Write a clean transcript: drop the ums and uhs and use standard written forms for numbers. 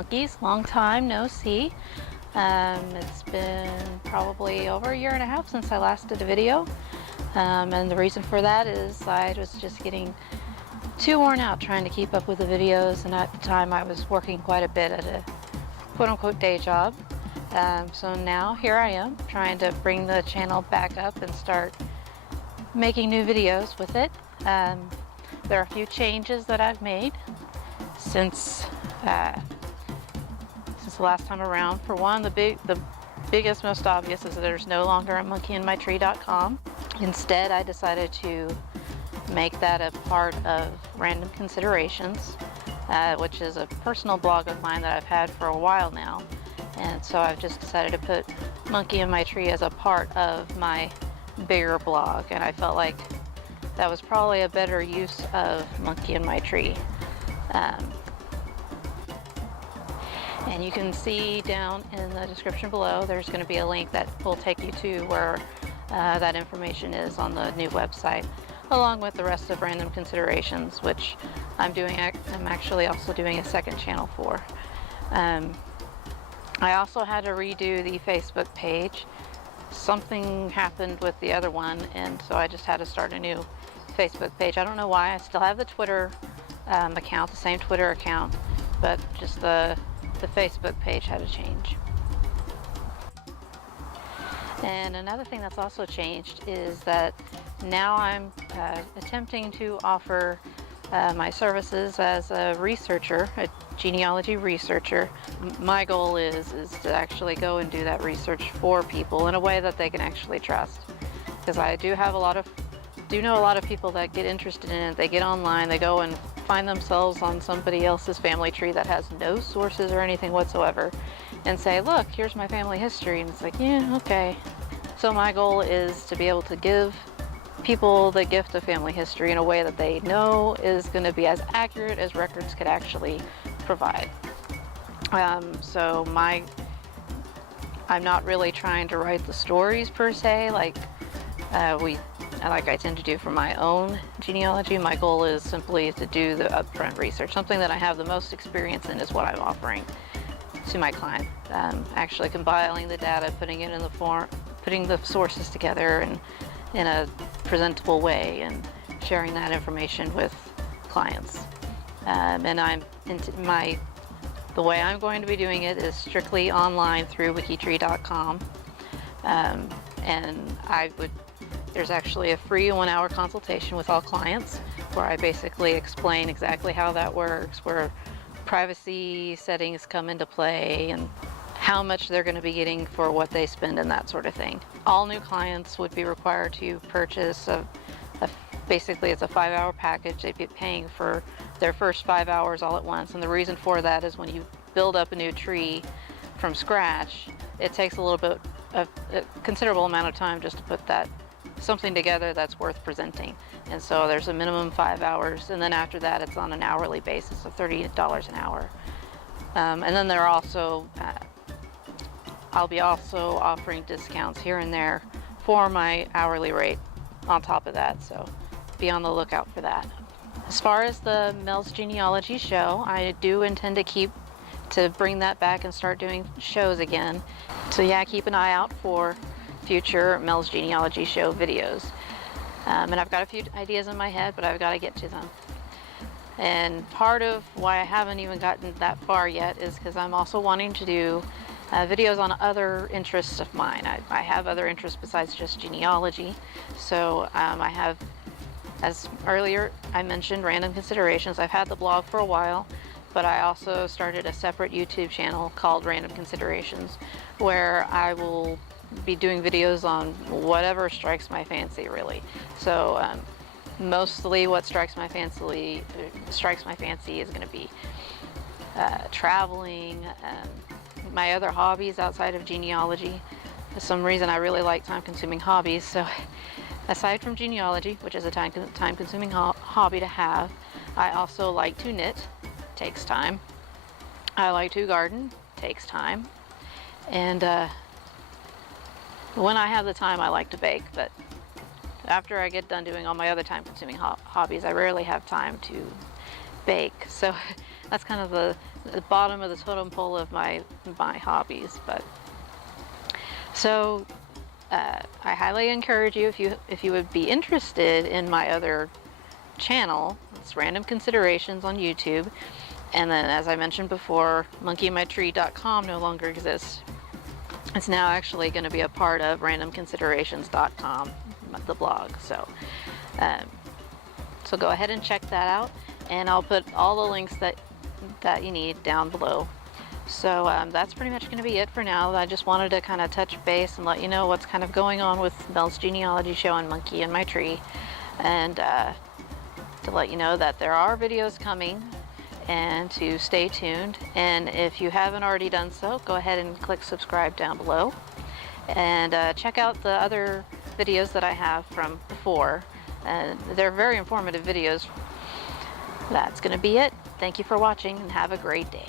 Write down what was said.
monkeys. Long time no see. It's been probably over a year and a half since I last did a video. And the reason for that is I was just getting too worn out trying to keep up with the videos, and at the time I was working quite a bit at a quote-unquote day job. So now here I am trying to bring the channel back up and start making new videos with it. There are a few changes that I've made since the last time around. For one, the biggest, most obvious is that there's no longer a monkeyinmytree.com. Instead, I decided to make that a part of Random Considerations, which is a personal blog of mine that I've had for a while now. And so I've just decided to put Monkey in My Tree as a part of my bigger blog, and I felt like that was probably a better use of Monkey in My Tree. And you can see down in the description below, there's going to be a link that will take you to where that information is on the new website, along with the rest of Random Considerations, which I'm actually also doing a second channel for. I also had to redo the Facebook page. Something happened with the other one, and so I just had to start a new Facebook page. I don't know why. I still have the Twitter account, the same Twitter account, but just the Facebook page had to change. And another thing that's also changed is that now I'm attempting to offer my services as a researcher, a genealogy researcher. My goal is to actually go and do that research for people in a way that they can actually trust. Because I do know a lot of people that get interested in it. They get online, they go and find themselves on somebody else's family tree that has no sources or anything whatsoever, and say, look, here's my family history. And it's like, yeah, okay. So my goal is to be able to give people the gift of family history in a way that they know is going to be as accurate as records could actually provide. So I'm not really trying to write the stories per se, like I tend to do for my own genealogy. My goal is simply to do the upfront research. Something that I have the most experience in is what I'm offering to my client. Actually compiling the data, putting it in the form, putting the sources together and in a presentable way, and sharing that information with clients. And the way I'm going to be doing it is strictly online through wikitree.com. And there's actually a free 1-hour consultation with all clients where I basically explain exactly how that works, where privacy settings come into play, and how much they're going to be getting for what they spend and that sort of thing. All new clients would be required to purchase basically it's a 5-hour package. They'd be paying for their first 5 hours all at once. And the reason for that is when you build up a new tree from scratch, it takes a considerable amount of time just to put something together that's worth presenting. And so there's a minimum 5 hours, and then after that it's on an hourly basis of $30 an hour. And then there are also I'll be also offering discounts here and there for my hourly rate on top of that, so be on the lookout for that. As far as the Mel's Genealogy show, I do intend to bring that back and start doing shows again. So yeah, keep an eye out for future Mel's Genealogy show videos. And I've got a few ideas in my head, but I've got to get to them. And part of why I haven't even gotten that far yet is because I'm also wanting to do videos on other interests of mine. I have other interests besides just genealogy. So I have, as earlier I mentioned, Random Considerations. I've had the blog for a while, but I also started a separate YouTube channel called Random Considerations, where I will be doing videos on whatever strikes my fancy, really. So mostly what strikes my fancy is going to be traveling, my other hobbies outside of genealogy. For some reason I really like time-consuming hobbies, so aside from genealogy, which is a time-consuming hobby to have, I also like to knit. Takes time. I like to garden. Takes time. And when I have the time, I like to bake, but after I get done doing all my other time-consuming hobbies, I rarely have time to bake. So that's kind of the bottom of the totem pole of my hobbies. But so I highly encourage you, if you would be interested in my other channel, it's Random Considerations on YouTube. And then, as I mentioned before, monkeymytree.com no longer exists. It's now actually going to be a part of randomconsiderations.com, the blog. So go ahead and check that out, and I'll put all the links that you need down below. So that's pretty much going to be it for now. I just wanted to kind of touch base and let you know what's kind of going on with Mel's genealogy show and Monkey in My Tree, and to let you know that there are videos coming, and to stay tuned. And if you haven't already done so, go ahead and click subscribe down below, and check out the other videos that I have from before, and they're very informative videos. That's going to be it. Thank you for watching, and have a great day.